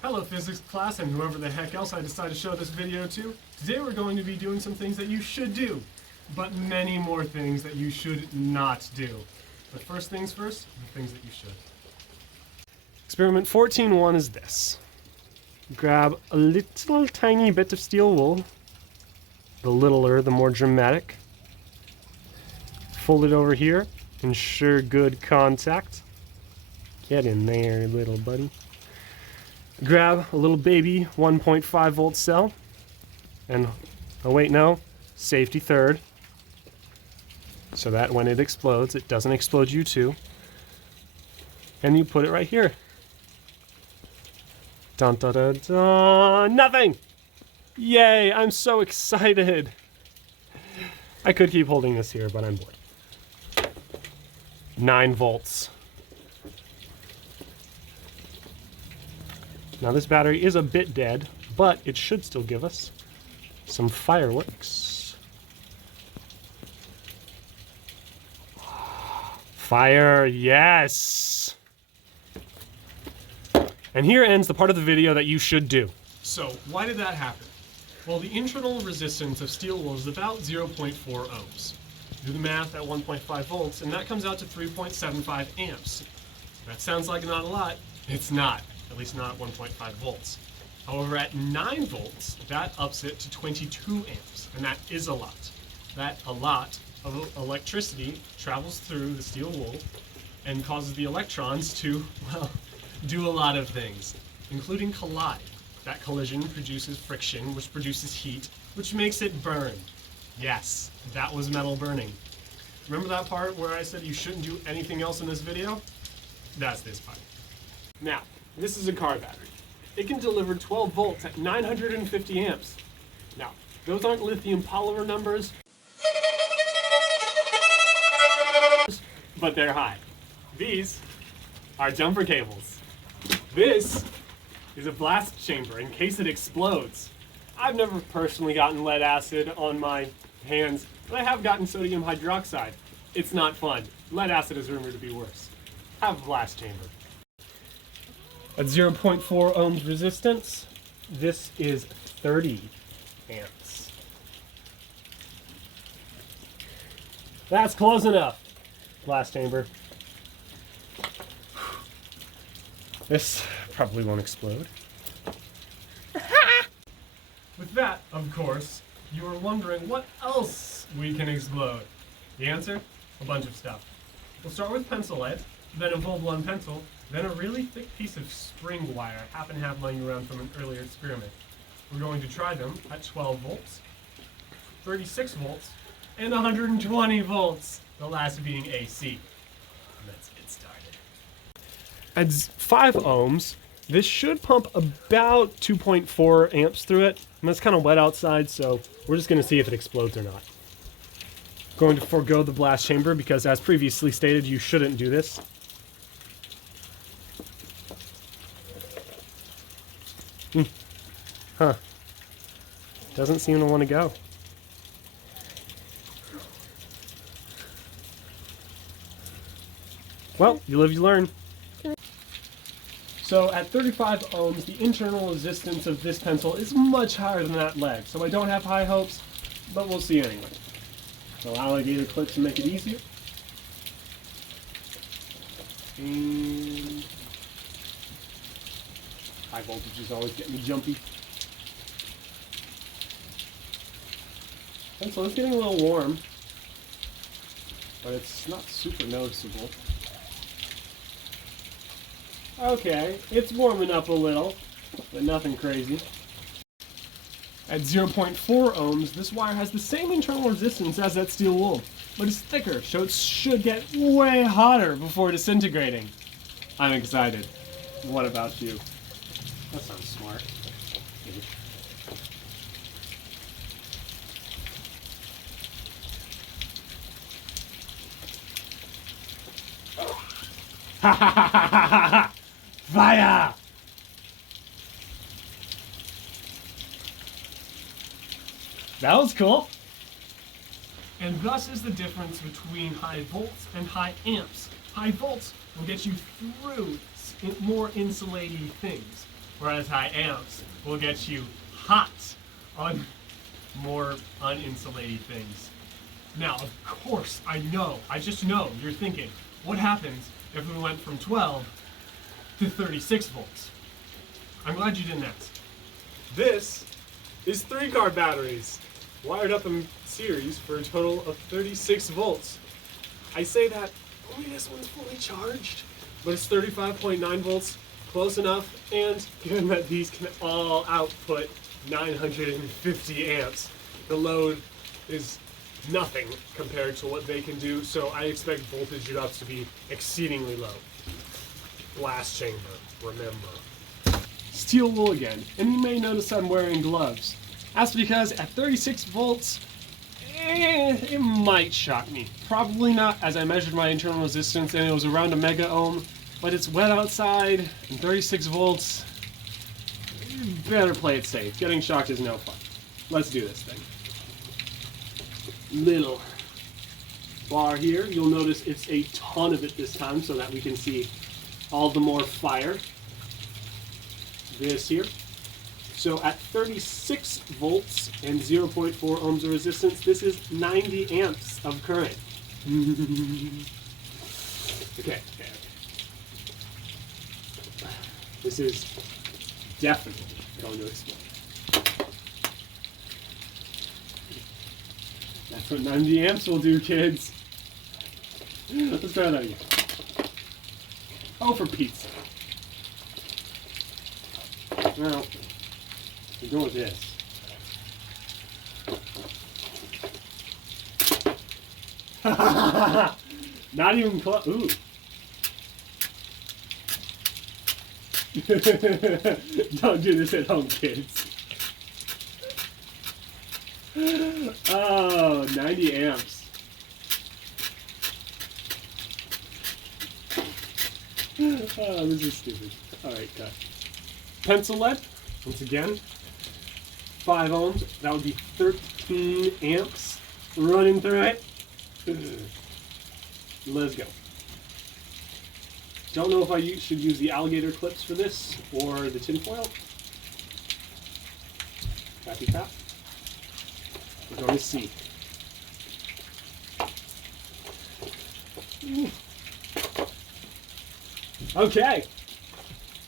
Hello physics class and whoever the heck else I decided to show this video to. Today we're going to be doing some things that you should do, but many more things that you should not do. But first things first, the things that you should. Experiment 14.1 is this. Grab a little tiny bit of steel wool. The littler, the more dramatic. Fold it over here. Ensure good contact. Get in there, little buddy. Grab a little baby 1.5 volt cell. And, oh wait, no, safety third. So that when it explodes, it doesn't explode you too. And you put it right here. Dun dun dun dun! Nothing! Yay, I'm so excited. I could keep holding this here, but I'm bored. 9 volts. Now this battery is a bit dead, but it should still give us some fireworks. Fire, yes! And here ends the part of the video that you should do. So, why did that happen? Well, the internal resistance of steel wool is about 0.4 ohms. Do the math at 1.5 volts, and that comes out to 3.75 amps. That sounds like not a lot. It's not. At least not at 1.5 volts. However, at 9 volts, that ups it to 22 amps, and that is a lot. That a lot of electricity travels through the steel wool and causes the electrons to, well, do a lot of things, including collide. That collision produces friction, which produces heat, which makes it burn. Yes, that was metal burning. Remember that part where I said you shouldn't do anything else in this video? That's this part. Now, this is a car battery. It can deliver 12 volts at 950 amps. Now, those aren't lithium polymer numbers, but they're high. These are jumper cables. This is a blast chamber in case it explodes. I've never personally gotten lead acid on my hands, but I have gotten sodium hydroxide. It's not fun. Lead acid is rumored to be worse. Have a blast chamber. At 0.4 ohms resistance, this is 30 amps. That's close enough. Blast chamber. This probably won't explode. With that, of course, you are wondering what else we can explode. The answer? A bunch of stuff. We'll start with pencil lead, then a Vol-1 pencil, then a really thick piece of spring wire I happen to have lying around from an earlier experiment. We're going to try them at 12 volts, 36 volts, and 120 volts, the last being AC. Let's get started. At 5 ohms, this should pump about 2.4 amps through it. And it's kind of wet outside, so we're just going to see if it explodes or not. Going to forego the blast chamber because, as previously stated, you shouldn't do this. Huh. Doesn't seem to want to go. Well, you live, you learn. So at 35 ohms, the internal resistance of this pencil is much higher than that lead. So I don't have high hopes, but we'll see anyway. So alligator clips to make it easier. And high voltages always get me jumpy. Pencil is getting a little warm, but it's not super noticeable. Okay, it's warming up a little, but nothing crazy. At 0.4 ohms, this wire has the same internal resistance as that steel wool, but it's thicker, so it should get way hotter before disintegrating. I'm excited. What about you? That sounds smart. Ha ha ha ha ha ha! Fire! That was cool. And thus is the difference between high volts and high amps. High volts will get you through more insulating things. whereas high amps will get you hot on more uninsulated things. Now, of course, I just know you're thinking, what happens if we went from 12 to 36 volts? I'm glad you didn't ask. This is 3-car batteries, wired up in series for a total of 36 volts. I say that only this one's fully charged, but it's 35.9 volts, close enough, and given that these can all output 950 amps, the load is nothing compared to what they can do, so I expect voltage drops to be exceedingly low. Glass chamber, remember. Steel wool again, and you may notice I'm wearing gloves. That's because at 36 volts, it might shock me. Probably not, as I measured my internal resistance and it was around a mega ohm, but it's wet outside and 36 volts. You better play it safe. Getting shocked is no fun. Let's do this thing. Little bar here. You'll notice it's a ton of it this time so that we can see all the more fire. This here. So at 36 volts and 0.4 ohms of resistance, this is 90 amps of current. Okay. This is definitely going to explode. That's what 90 amps will do, kids. Let's try that again. Oh, for Pete's sake. Now, we're going with this. Not even close. Ooh. Don't do this at home, kids. Oh, 90 amps. Oh, this is stupid. Alright, cut. Pencil lead, once again. 5 ohms. That would be 13 amps running through it. Let's go. Don't know if I should use the alligator clips for this or the tinfoil. Tappy tap. We're going to see. Okay.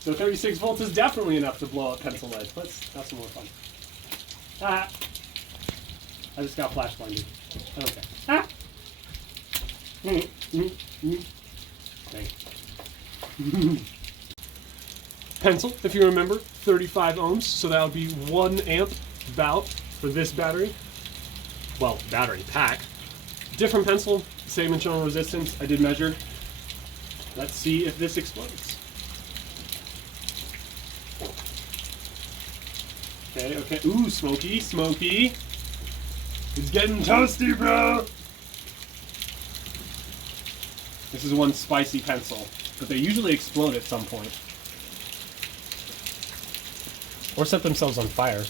So 36 volts is definitely enough to blow up pencil lead. Let's have some more fun. Ah. I just got flash blinded. Okay. Ah. Okay. Pencil, if you remember, 35 ohms, so that would be 1 amp about for this battery. Well, battery pack. Different pencil, same internal resistance. I did measure. Let's see if this explodes. Okay. Ooh, smoky. It's getting toasty, bro. This is one spicy pencil, but they usually explode at some point. Or set themselves on fire,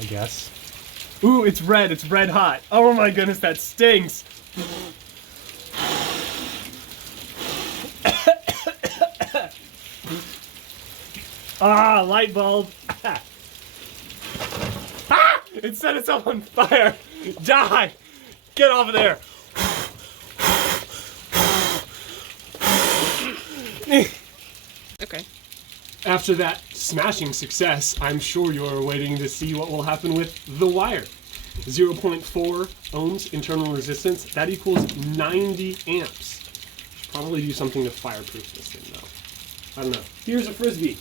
I guess. Ooh, it's red hot. Oh my goodness, that stings. Ah, light bulb. Ah! It set itself on fire. Die. Get off of there. Okay. After that smashing success, I'm sure you're waiting to see what will happen with the wire. 0.4 ohms internal resistance. That equals 90 amps. Should probably do something to fireproof this thing, though. I don't know. Here's a frisbee.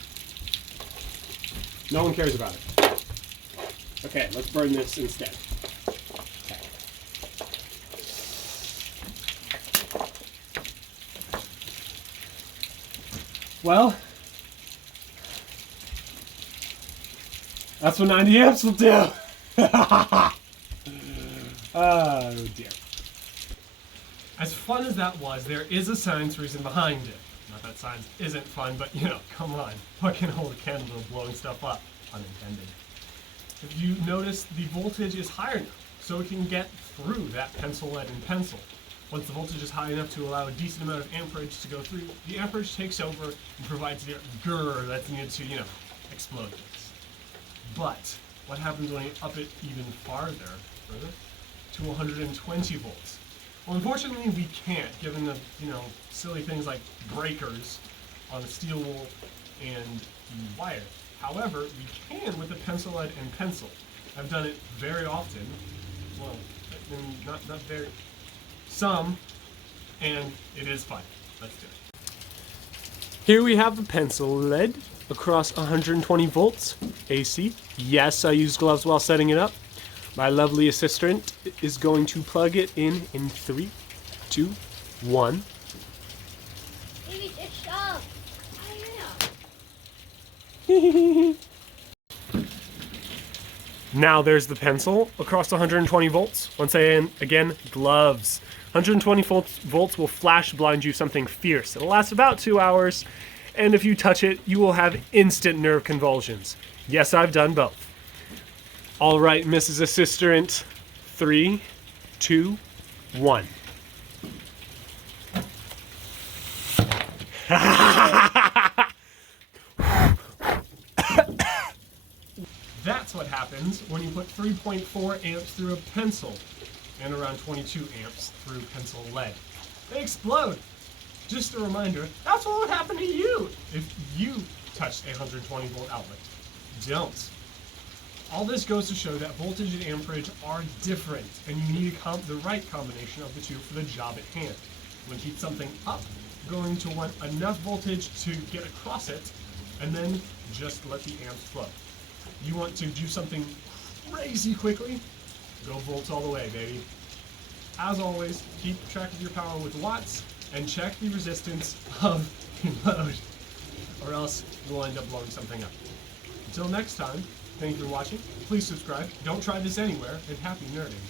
No one cares about it. Okay, let's burn this instead. Okay. Well, that's what 90 amps will do. Oh dear. As fun as that was, there is a science reason behind it. Not that science isn't fun, but come on. What can hold a candle to blowing stuff up? Unintended. If you notice, the voltage is higher now, so it can get through that pencil lead and pencil. Once the voltage is high enough to allow a decent amount of amperage to go through, the amperage takes over and provides the grrr that's needed to, explode things. But what happens when you up it even further to 120 volts? Well, unfortunately, we can't, given the, silly things like breakers on the steel wool and the wire. However, we can with the pencil lead and pencil. I've done it very often. Well, not very. Some, and it is fun. Let's do it. Here we have the pencil lead across 120 volts AC. Yes, I used gloves while setting it up. My lovely assistant is going to plug it in 3, 2, 1. Baby, it's up. Oh, yeah. Now there's the pencil across 120 volts. Once again, gloves. 120 volts will flash blind you something fierce. It'll last about 2 hours, and if you touch it, you will have instant nerve convulsions. Yes, I've done both. All right, Mrs. Assistant. 3, 2, 1. That's what happens when you put 3.4 amps through a pencil and around 22 amps through pencil lead. They explode. Just a reminder, that's what would happen to you if you touched a 120 volt outlet. Don't. All this goes to show that voltage and amperage are different, and you need the right combination of the two for the job at hand. When you heat something up, you're going to want enough voltage to get across it, and then just let the amps flow. You want to do something crazy quickly, go volts all the way, baby. As always, keep track of your power with watts, and check the resistance of your load, or else you'll end up blowing something up. Until next time, thank you for watching. Please subscribe. Don't try this anywhere, and happy nerding.